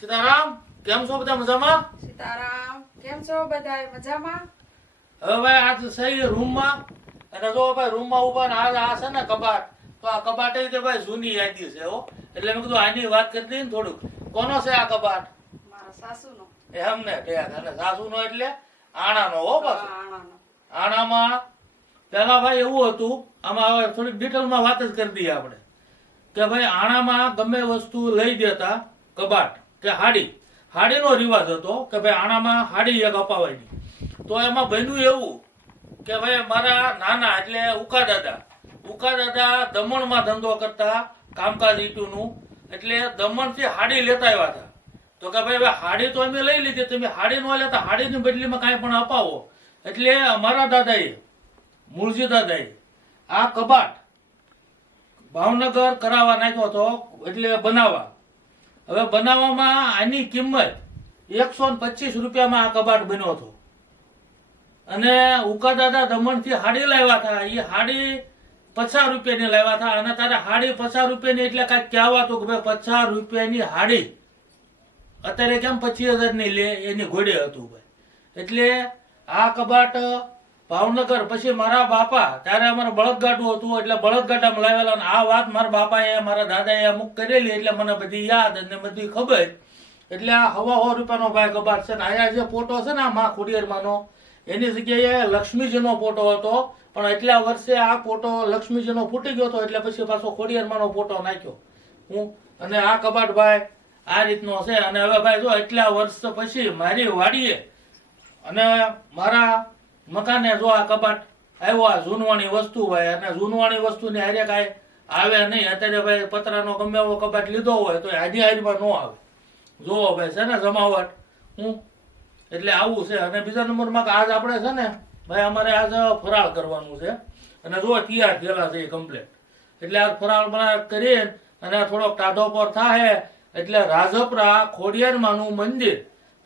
સીતારામ કેમ છો બધા મજામાં? સીતારામ કેમ છો બધા મજામાં? હવે આજ સહી રૂમમાં અને જો ભાઈ રૂમમાં ને આજ આ છે ને કબાટ તો આ કબાટ એ ભાઈ જૂની યાદી છે હો. એટલે મેં કીધું આની વાત કરી દઈએ ને થોડુંક. કોનો છે આ કબાટ? મારા સાસુનો. એમ ને અને સાસુનો એટલે આણાનો હો પાછો. આણાનો. આણામાં પેલા ભાઈ એવું હતું આમાં હવે થોડીક ડિટેલમાં વાત જ કરી દઈએ આપણે કે ભાઈ આણામાં ગમે વસ્તુ લઈ દેતા કબાટ. કે હાડી. હાડીનો રિવાજ હતો કે ભાઈ આણામાં હાડી એક અપાવાની. તો એમાં બન્યું એવું કે ભાઈ મારા નાના એટલે ઉકા દાદા ઉકા દાદા દમણમાં ધંધો કરતા કામકાજ ઈટુનું. એટલે દમણથી હાડી લેતા આવ્યા હતા. તો કે ભાઈ હાડી તો અમે લઈ લીધી. તમે હાડી ન લેતા, હાડીની બદલીમાં કાંઈ પણ અપાવો. એટલે અમારા દાદાએ, મૂળજી દાદાએ આ કબાટ ભાવનગર કરાવવા નાખ્યો હતો, એટલે બનાવવા. હવે બનાવવામાં આની કિંમત એકસો ને પચીસ રૂપિયામાં આ કબાટ બન્યો હતો. અને ઉકા દાદા દમણથી હાડી લાવ્યા હતા. એ હાડી પચાસ રૂપિયાની લાવ્યા હતા. અને તારે હાડી પચાસ રૂપિયાની એટલે કાંઈક કહેવાતું કે ભાઈ પચાસ રૂપિયાની હાડી? અત્યારે કેમ પચીસ હજારની લે એની ઘોડે હતું ભાઈ. એટલે આ કબાટ ભાવનગર, પછી મારા બાપા, ત્યારે અમારે બળદગાડું હતું, એટલે બળદગાડામાં લાવેલા આ વાત મારા બાપાએ, મારા દાદાએ અમુક કરેલી, એટલે મને બધી યાદ અને બધી ખબર. એટલે આ હવા હો રૂપિયાનો ભાઈ કબાટ છે ને, અહીંયા જે ફોટો છે ને, આ મા ખોડિયારમાંનો, એની જગ્યાએ લક્ષ્મીજીનો ફોટો હતો. પણ એટલા વર્ષે આ ફોટો લક્ષ્મીજીનો ફૂટી ગયો હતો, એટલે પછી પાછો ખોડિયારમાંનો ફોટો નાખ્યો. હું અને આ કબાટ ભાઈ આ રીતનો છે. અને હવે ભાઈ જો એટલા વર્ષ પછી મારી વાડીએ અને મારા મકાને જો આ કબાટ આવ્યો, આ જૂનવાણી વસ્તુ હોય અને જૂનવાણી વસ્તુની હારે કાંઈ આવે નહીં. અત્યારે ભાઈ પતરાનો ગમે એવો કબાટ લીધો હોય તો હાજી હારીમાં ન આવે. જોવો ભાઈ, છે ને જમાવટ? હું એટલે આવું છે. અને બીજા નંબરમાં કે આજ આપણે છે ને ભાઈ અમારે આજ ફરાળ કરવાનું છે. અને જો તૈયાર થયેલા છે એ કમ્પ્લેટ એટલે આ ફરાળ બરાળ કરીએ અને થોડોક ટાઢો પર થાય એટલે રાજપરા ખોડિયારમાંનું મંદિર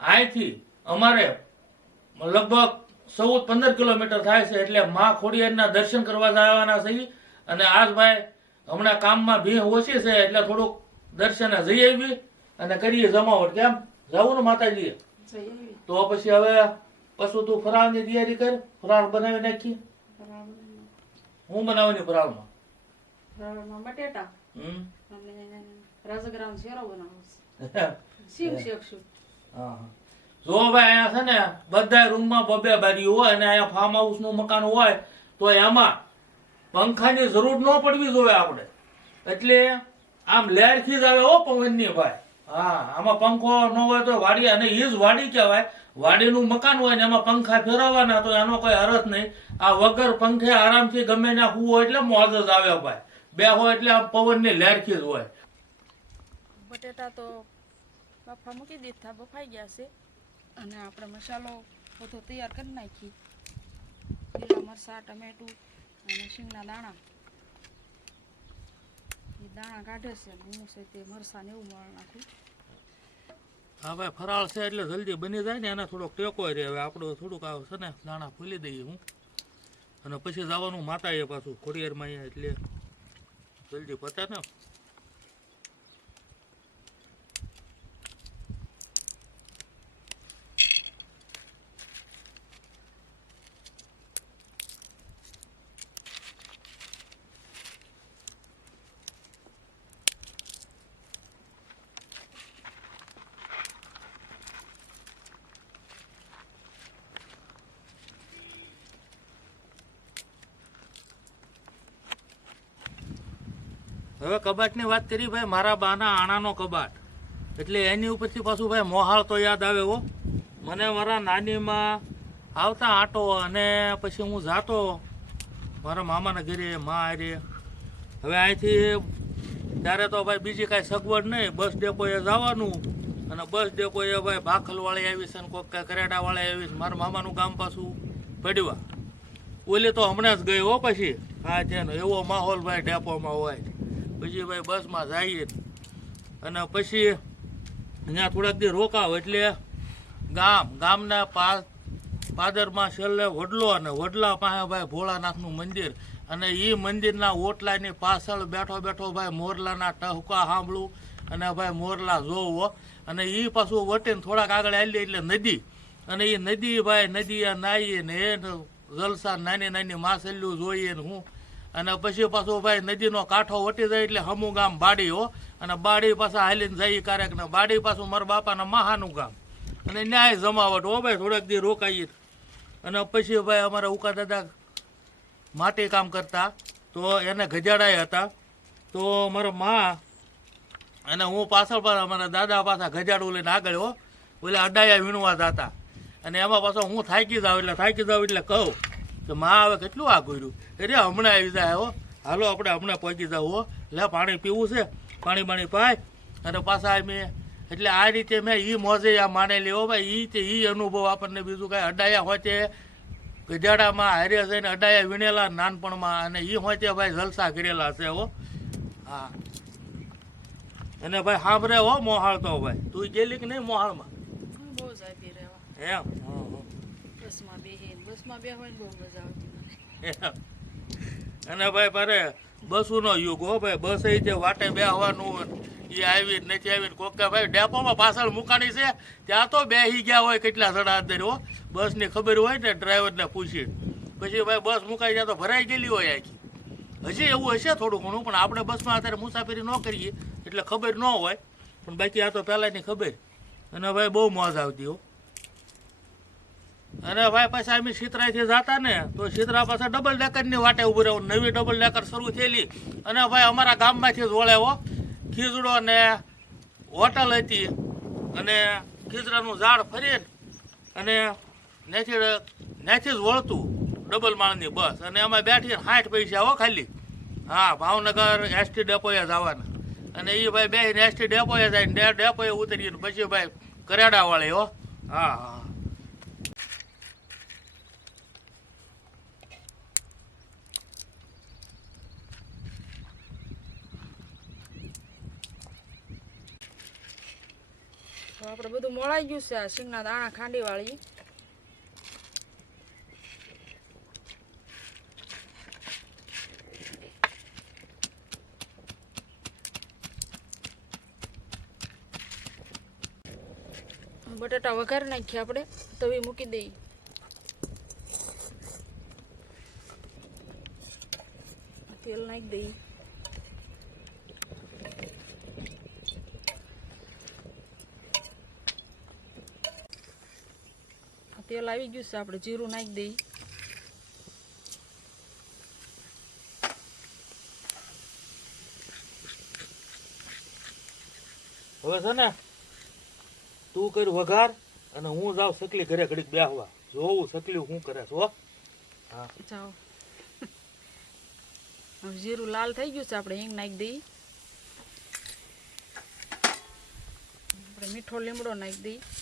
અહીંથી અમારે લગભગ ચૌદ પંદર કિલોમીટર થાય છે એટલે મા ખોડિયારના દર્શન કરવા જવાના છે અને આજ ભાઈ હમણાં કામમાં ભીહ ઓછી છે એટલે થોડુંક દર્શન જઈ આવી અને કરીએ જમાવટ. કેમ? જવું ને માતાજીએ. તો પછી હવે પશુ તું ફરાળની તૈયારી કર. ફરાળ બનાવી નાખી. હું બનાવવાની ફરાળમાં? ફરાળમાં બટેટા. હમ? અને રાજગરામ શેરો બનાવો. હા. જો ભાઈ અહીંયા છે ને બધા રૂમમાં બબે બારી હોય અને અહીંયા ફાર્મ હાઉસનું મકાન હોય, તો એમાં પંખાની જરૂર ન પડવી જોઈએ આપણે. એટલે આમ લહેરખી જ આવે હો પવનની ભાઈ. હા, આમાં પંખો ન હોય તો વાડી, અને એ જ વાડી કહેવાય. વાડીનું મકાન હોય ને એમાં પંખા ફેરવવાના, તો એનો કોઈ અર્થ નહીં. આ વગર પંખે આરામથી ગમે ત્યાં હોય એટલે મોજ જ આવે ભાઈ. બે હોય એટલે આમ પવનની લહેરખી જ હોય. બટેટા તો બફા મૂકી દીધા, બફાઈ ગયા છે. અને આપણે મસાલો બધો તૈયાર કરી નાખી લીલા મરચાં, ટમેટું અને શીંગના દાણા. એ દાણા કાઢે છે હું છે તે મરચાં ને એવું મળ નાખું. હવે ફરાળ છે એટલે જલ્દી બની જાય ને, એને થોડોક ટેકો રહે. હવે આપણું થોડુંક આવે છે ને, દાણા ફૂલી દઈએ હું. અને પછી જવાનું માતાએ પાછું. ખોડિયારમાં અહીંયા એટલે જલ્દી પતે ને. હવે કબાટની વાત કરી ભાઈ, મારા બાના આણાનો કબાટ. એટલે એની ઉપરથી પાછું ભાઈ મોહાળ તો યાદ આવે હો. મને મારા નાનીમાં આવતા આટો અને પછી હું જાતો, મારા મામાના ઘરે, મા હારે. હવે અહીંથી ત્યારે તો ભાઈ બીજી કાંઈ સગવડ નહીં બસ ડેપોએ જવાનું અને બસ ડેપોએ ભાઈ ભાખલવાળી આવી છે કોઈક કાંઈ કરેડાવાળી આવી છે મારા મામાનું ગામ પાછું પડવા ઓલી તો હમણાં જ ગઈ હો પછી. હા છે એવો માહોલ ભાઈ ડેપોમાં હોય. પછી ભાઈ બસમાં જઈએ અને પછી અહીંયા થોડાક દી રોકાવ એટલે ગામ, ગામના પા, પાદરમાં છેલ્લે વડલો અને વડલા પાસે ભાઈ ભોળાનાથનું મંદિર. અને એ મંદિરના ઓટલાની પાછળ બેઠો બેઠો ભાઈ મોરલાના ટહુકા સાંભળું અને ભાઈ મોરલા જોવો. અને એ પાછું વટીને થોડાક આગળ આવી એટલે નદી. અને એ નદી ભાઈ નદી નાહીએ ને એ જલસા નાની નાની માછલીઓ જોઈએ ને હું. અને પછી પાછું ભાઈ નદીનો કાંઠો વટી જાય એટલે હમું ગામ બાડી હો અને બાડી પાછા હાલીને જઈ ક્યારેક ને બાડી પાછું મારા બાપાના મહાનું ગામ. અને ન્યાય જમાવટ, હો ભાઈ, થોડાક દી રોકાઈએ. અને પછી ભાઈ અમારા ઉકા દાદા માટી કામ કરતા. તો એને ગજાડાય હતા. તો મારા મા અને હું પાછળ પણ અમારા દાદા પાછા ગજાડું લઈને આગળ, હો. ઓલા અડાયા વીણવા જતા. અને એમાં પાછો હું થાકી જાઉં એટલે, થાકી જાઉં એટલે કહું. કે માં હવે કેટલું આ કર્યું? એટલે હમણાં આવી જાય હો. હાલો આપણે હમણાં પહોંચી જાવ હો. લે પાણી પીવું છે. પાણી બાણી પાય. અને પાછા મેં એટલે આ રીતે મેં એ મોજે આ માનેલી હો ભાઈ એ તે એ અનુભવ આપણને બીજું કાંઈ અડાયા હોય તે ગજાડામાં હારે જઈને અડાયા વીણેલા નાનપણમાં અને એ હોય તે ભાઈ જલસા કરેલા છે હો. હા. અને ભાઈ સાંભળે હો મોહાળ તો ભાઈ. તું ગયેલી કે નહીં મોહાળમાં? એમ? હા અને ભાઈ પારે બસોનો યુગ હો ભાઈ. બસ એ જે વાટે બેહવાનું એ આવી નથી આવી કોકે ભાઈ ડેપોમાં પાછળ મુકાણી છે, ત્યાં તો બેહી ગયા હોય કેટલા સડા અંદર હો. બસની ખબર હોય ને, ડ્રાઈવરને પૂછી. પછી ભાઈ બસ મુકાઈ જાય તો ભરાઈ ગયેલી હોય આખી. હજી એવું હશે થોડું ઘણું, પણ આપણે બસમાં અત્યારે મુસાફરી ન કરીએ, એટલે ખબર ન હોય. પણ બાકી આ તો પહેલાંની ખબર. અને ભાઈ બહુ મોજ આવતી હો. અને ભાઈ, પછી અમે શીતરાથી જતા ને, તો શીતરા પાછા ડબલ ડેકરની વાટે ઉભું રહેવું નવી ડબલ ડેકર શરૂ થયેલી. અને ભાઈ, અમારા ગામમાંથી જ વળેવો ખીજડો ને હોટલ હતી. અને ખીજડાનું ઝાડ ફરી અને નેથી નેથી જ વળતું ડબલ માળની બસ. અને એમાં બેઠી સાઠ પૈસા હો ખાલી. હા, ભાવનગર એસટી ડેપોએ જવાના. અને એ ભાઈ બેસીને એસટી ડેપોએ જાય ડેપોએ ઉતરીને પછી ભાઈ કરેડા વાળી હો. હા હા તો આપણે બધું મળાઈ ગયું છે આ સિંગના દાણા ખાંડીવાળી બટાટા વઘારી નાખીએ આપણે, તવી મૂકી દઈએ તેલ નાખી દઈએ આ તેલ આવી ગયું છે આપણે જીરું નાખી દઈએ. હવે છે ને તું કર વઘાર અને હું જાઉં સકલી ઘરે ઘડીક બેહવા. જોવું સકલી હું કરે છો હા. જાઓ. જીરું લાલ થઈ ગયું છે આપણે હિંગ નાખી દઈએ. આપણે મીઠો લીમડો નાખી દઈએ.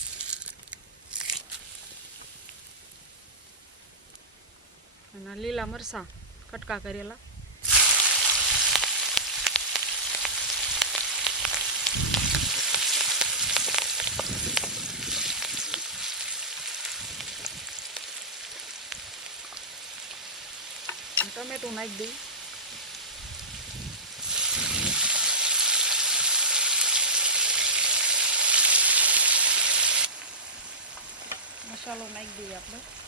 અને લીલા મરસા કટકા કરેલા. ટમેટું નાખી દઈએ મસાલો નાખી દઈએ આપણે.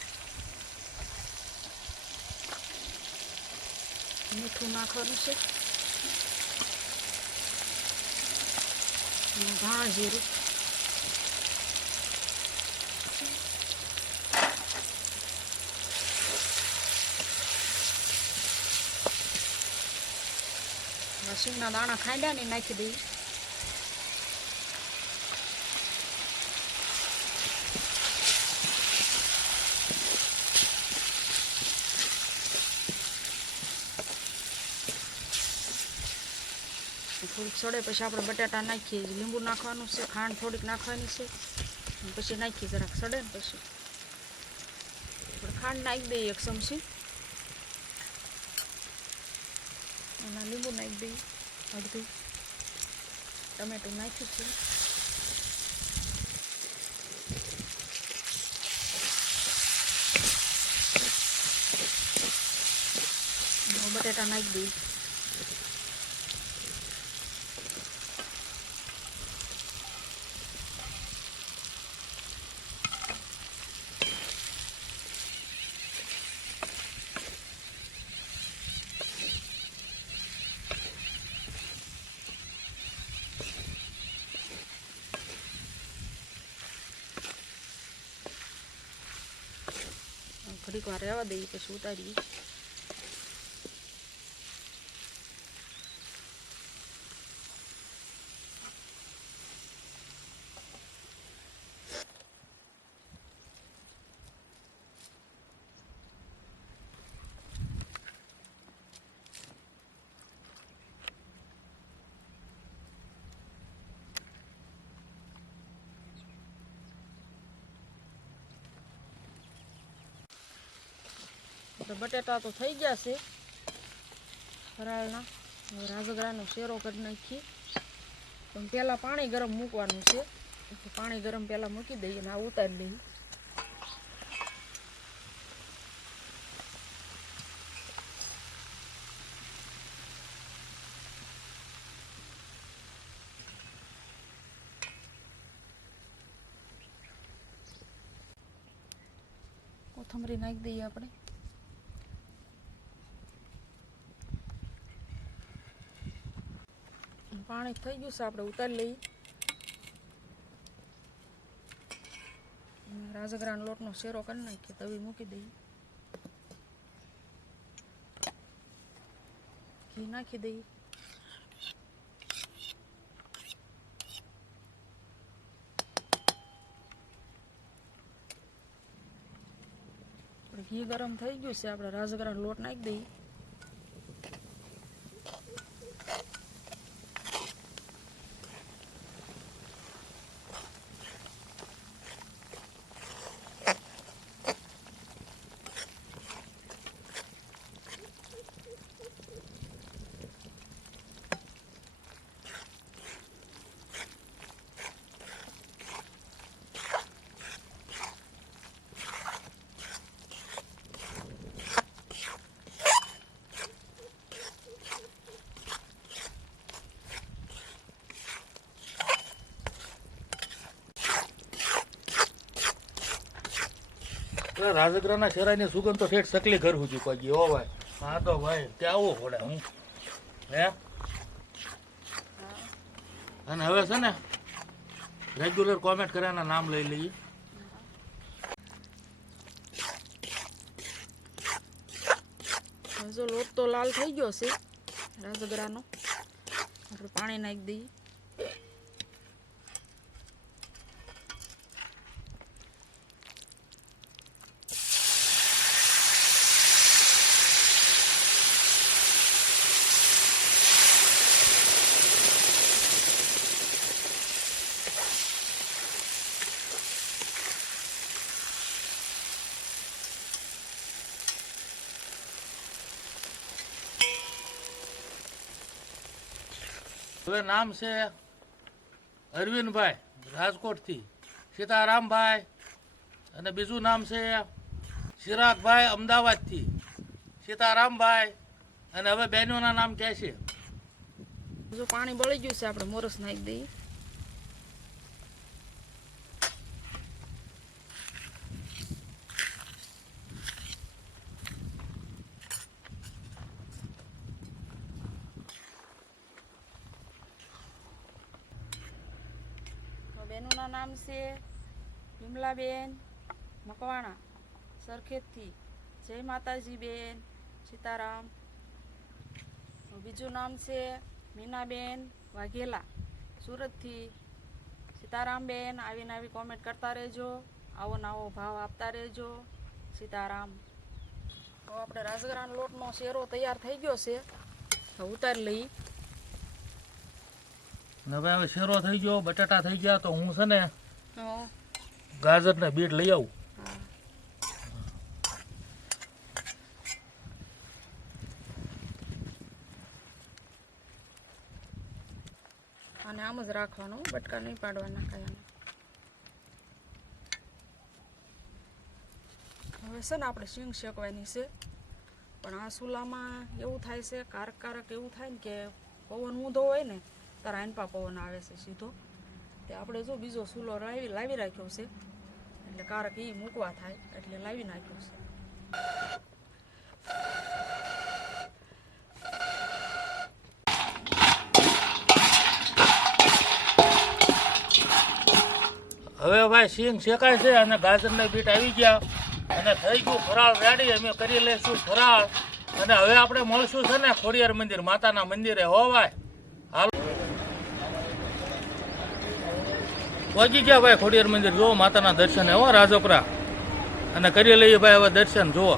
મીઠું નાખવાનું છે. ધાણા જીરું. લસણના દાણા ખાંડ્યા ને નાખી દઈએ થોડીક સડે પછી આપણે બટાટા નાખીએ. લીંબુ નાખવાનું છે, ખાંડ થોડીક નાખવાની છે. પછી નાખીએ જરાક સડે ને પછી. આપણે ખાંડ નાખી દઈએ એક ચમચી. એના લીંબુ નાખી દઈએ અડધું. ટમેટું નાખ્યું છે. બટાટા નાખી દઈએ. ઘડીક વાર રહેવા દઈએ પછી ઉતારીએ તો બટેટા તો થઈ ગયા છે. ફરાળના. હવે રાજગરાનો શેરો કરી નાખીએ. પણ પહેલાં પાણી ગરમ મૂકવાનું છે. પાણી ગરમ પહેલાં મૂકી દઈએ અને આ ઉતારી લઈએ કોથમરી નાખી દઈએ આપણે. પાણી થઈ ગયું છે, આપણે ઉતારી લઈએ. રાજગરાનો લોટનો શેરો કરી નાખીએ, તવી મૂકી દઈએ. ઘી નાખી દઈએ. ઘી ગરમ થઈ ગયું છે, આપણે રાજગરાનો લોટ નાખી દઈએ. એટલે રાજગરાના શેરાની સુગંધ તો શેઠ સકલી ઘર સુધી પહોંચી. હો ભાઈ. હા તો ભાઈ, ત્યાં આવો પડે હું. હે? અને હવે છે ને રેગ્યુલર કોમેન્ટ કર્યાના નામ લઈ લઈએ. જો લોટ તો લાલ થઈ ગયો છે રાજગરાનો આપણે પાણી નાખી દઈએ. હવે નામ છે અરવિંદભાઈ, રાજકોટથી. સીતારામભાઈ અને બીજું નામ છે ચિરાગભાઈ અમદાવાદથી. સીતારામભાઈ અને હવે બહેનોના નામ કહે છે. પાણી બળી ગયું છે, આપણે મોરસ નાખી દઈએ તો બહેનોના નામ છે વિમલાબેન મકવાણા સરખેજથી જય માતાજી બેન સીતારામ. બીજું નામ છે મીનાબેન વાઘેલા. સુરતથી સીતારામબેન આવીને આવી કોમેન્ટ કરતા રહેજો. આવો નવો ભાવ આપતા રહેજો. સીતારામ. તો આપણે રાજગરાનો લોટનો શેરો તૈયાર થઈ ગયો છે. ઉતારી લઈ. હવે હવે શેરો થઈ ગયો બટાટા થઈ ગયા તો હું છે ને હા ગાજર ને બીટ લઈ આવું. અને આમ જ રાખવાનું, બટકા નહીં પાડવાના કાંઈ હવે છે ને આપણે સિંગ શેકવાની છે. પણ આ સુલામાં એવું થાય છે કારક કારક એવું થાય ને કે પવન ઊંધો હોય ને તારા આનપા પવન આવે છે સીધો. તે આપણે જો બીજો સુલો લાવી લાવી રાખ્યો છે એટલે કારક એ મૂકવા થાય, એટલે લાવી નાખ્યું છે. હવે ભાઈ સિંગ શેકાય છે અને ગાજર ને બીટ આવી ગયા. અને થઈ ગયું ફરાળ રેડી અમે કરી લઈશું ફરાળ. અને હવે આપણે મળશું છે ને ખોડિયાર મંદિર, માતાના મંદિરે. હો ભાઈ હાલ પહોંચી ગયા ભાઈ ખોડિયાર મંદિર, જુઓ માતાના દર્શન હો રાજપરા. અને કરી લઈએ ભાઈ હવે દર્શન, જુઓ.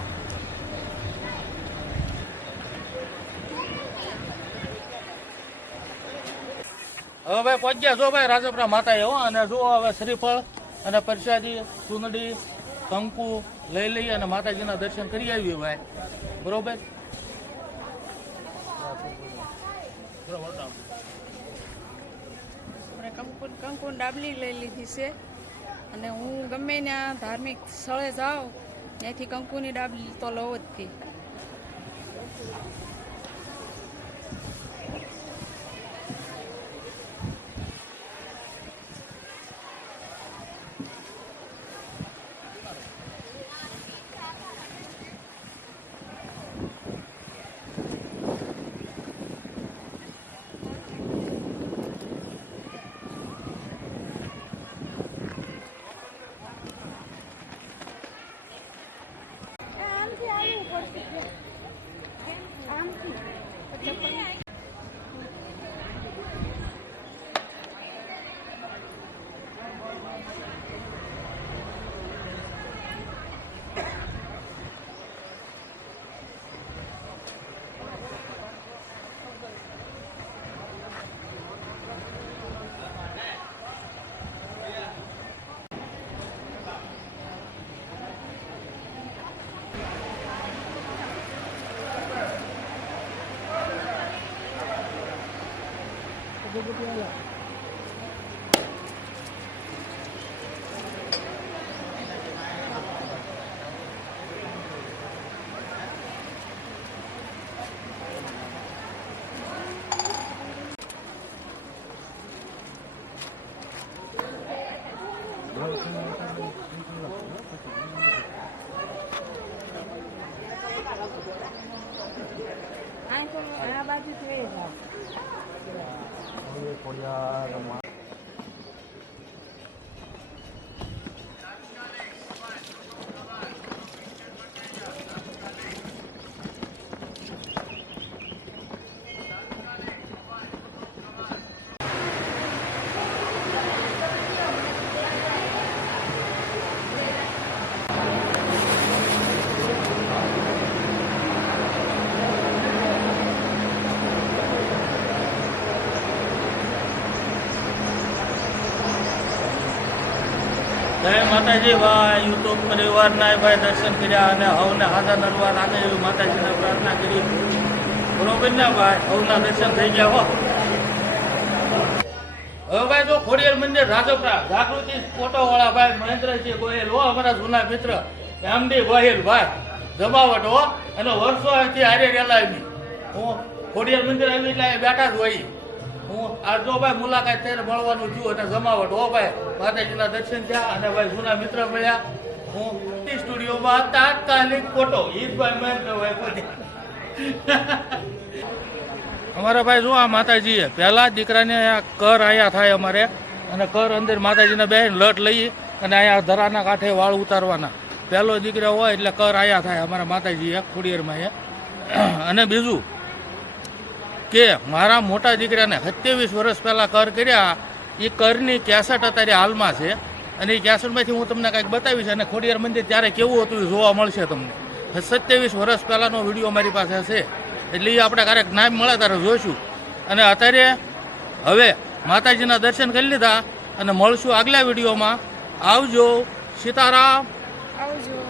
હવે ભાઈ પહોંચ્યા જો ભાઈ રાજપરા માતા હો અને જુઓ હવે શ્રીફળ અને પ્રસાદી સુંદડી કંકુ લઈ લઈએ અને માતાજીના દર્શન કરી આવીએ ભાઈ. બરોબર? કંકુ કંકુ ડાબલી લઈ લીધી છે. અને હું ગમે ત્યાં ધાર્મિક સ્થળે જાઉં, ત્યાંથી કંકુની ડાબલી તો લઉં જ તે આ બાજુ થઈ જય માતાજી ભાઈ યુટ્યુબ પરિવારના ભાઈ દર્શન કર્યા અને હવને હાજર નરવા રાખે એવી માતાજીને પ્રાર્થના કરી. બરોબર ને ભાઈ, હવના દર્શન થઈ ગયા હો. હવે ભાઈ જો ખોડિયાર મંદિર રાજપરા, જાગૃતિ ફોટોવાળા ભાઈ મહેન્દ્રસિંહ ગોહિલ હો અમારા જૂના મિત્ર એમડી ગોહિલ ભાઈ. જમાવટ હો અને વર્ષો અહીંથી હારે રેલા એમની હું ખોડિયાર મંદિર આવી એટલે બેઠા જ હોય. હું આ જો ભાઈ મુલાકાત થઈને મળવાનું છું અને જમાવટ. હો ભાઈ, માતાજીના દર્શન થયા અને ભાઈ જૂના મિત્ર મળ્યા. હું સ્ટુડિયોમાં તાત્કાલિક ફોટો. ઈદભાઈ મહેન્દ્રભાઈ અમારા ભાઈ જો આ માતાજી પહેલાં દીકરાને અહીંયા કર આયા થાય અમારે. અને કર અંદર માતાજીને બેન લટ લઈ અને અહીંયા ધરાના કાંઠે વાળ ઉતારવાના. પહેલો દીકરો હોય એટલે કર આયા થાય અમારા માતાજીએ ખોડિયારમાં અને બીજું કે મારા મોટા દીકરાને સત્યાવીસ વર્ષ પહેલાં કર કર્યા, એ કરની કેસેટ અત્યારે હાલમાં છે. અને એ કેસેટમાંથી હું તમને કાંઈક બતાવીશ અને ખોડિયાર મંદિર ત્યારે કેવું હતું એ જોવા મળશે તમને. સત્યાવીસ વર્ષ પહેલાંનો વીડિયો મારી પાસે છે. એટલે એ આપણે ક્યારેક નામ મળે ત્યારે જોઈશું. અને અત્યારે હવે માતાજીના દર્શન કરી લીધા અને મળશું આગલા વિડીયોમાં. આવજો, સીતારામ. આવજો.